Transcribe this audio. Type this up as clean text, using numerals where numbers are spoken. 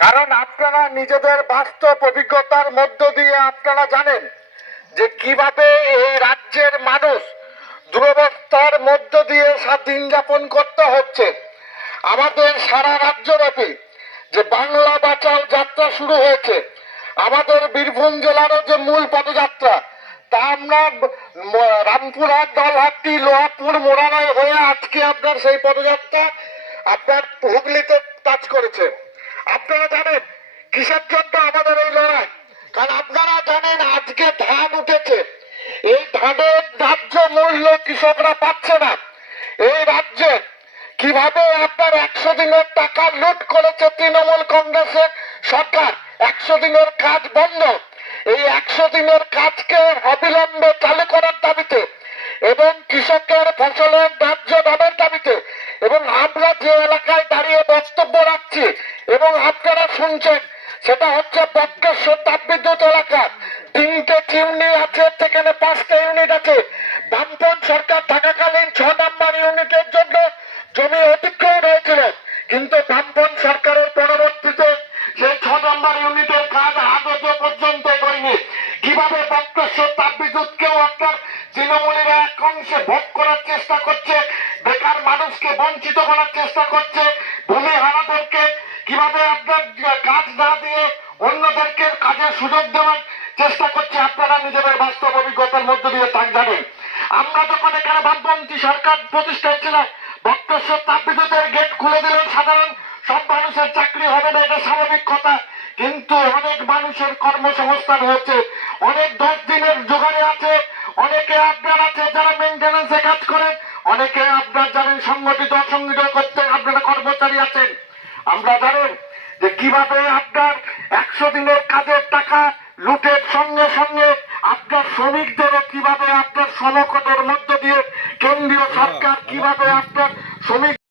কারণ আপনারা নিজেদের বাস্তব অভিজ্ঞতার মধ্য দিয়ে আপনারা জানেন যে কিভাবে এই রাজ্যের মানুষ দুরবস্থার মধ্য দিয়ে দিন যাপন করতে হচ্ছে। আমাদের সারা রাজ্যব্যাপী যে বাংলা বাঁচাও যাত্রা শুরু হয়েছে, আমাদের বীরভূম জেলারও যে মূল পদযাত্রা, তা আমরা রামপুরহাট, দলহাটি, লোহাপুর, মোরানায় হয়ে আজকে আপনার সেই পদযাত্রা আপনার হুগলিতে টাচ করেছে। আপনারা জানেন কিসের জন্য আমাদের এই লড়াই, কারণ আপনারা জানেন আজকে ধান উঠেছে, এই ধানের ন্যায্য মূল্য কৃষকরা পাচ্ছে না। এই রাজ্যে কিভাবে আপনার 100 দিনের টাকা লুট করেছে তৃণমূল কংগ্রেসের সরকার, 100 দিনের কাজ বন্ধ, এই 100 দিনের কাজকে অবিলম্বে চালু করার দাবিতে এবং কৃষকের ফসলের ন্যায্য দামের দাবিতে, এবং আমরা যে এলাকায় দাঁড়িয়ে বক্তব্য রাখছি এবং আপনারা শুনছেন, সেটা হচ্ছে বক্রেশ্বর তাপবিদ্যুৎ এলাকা। 3টে চিমনি আছে, সেখানে 5টা ইউনিট আছে। বামপন্থী সরকার থাকাকালীন 6 নম্বর ইউনিটের জন্য জমি অতিক্রম হয়েছিল, কিন্তু বামপন্থী সরকারের পরবর্তীতে সেই 6 নম্বর ইউনিটের কাজ আজও পর্যন্ত করেনি। কিভাবে বক্রেশ্বর তাপবিদ্যুৎকেও আপনার তৃণমূলীরা এক অংশে ভোগ করার চেষ্টা করছে, বেকার মানুষকে বঞ্চিত করার চেষ্টা করছে, ভূমি হারাদেরকে কিভাবে আপনার কাজ না দিয়ে অন্যদেরকে কাজের সুযোগ দেওয়ার চেষ্টা করছে, আপনারা নিজেদের বাস্তব অভিজ্ঞতার মধ্য দিয়ে তা জানেন। আমরা যখন এখানে বামপন্থী সরকার প্রতিষ্ঠা ছিল, বক্রেশ্বর তাপবিদ্যুতের গেট খুলে দিলেন, সাধারণ সব মানুষের চাকরি হবে না, এটা স্বাভাবিক কথা, কিন্তু অনেক মানুষের কর্মসংস্থান হয়েছে, অনেক 10 দিনের জোগাড়ে আছে, অনেকে আপনার আছে যারা মেইনটেনেন্সে কাজ করেন, অনেকে আপনার জানেন সংগঠিত অসংগঠিত করতে আপনারা কর্মচারী আছেন। আমরা জানেন যে কিভাবে আপনার 100 দিনের কাজের টাকা লুটের সঙ্গে সঙ্গে আপনার শ্রমিকদেরও কিভাবে আপনার সমকটের মধ্য দিয়ে কেন্দ্রীয় সরকার কিভাবে আপনার শ্রমিক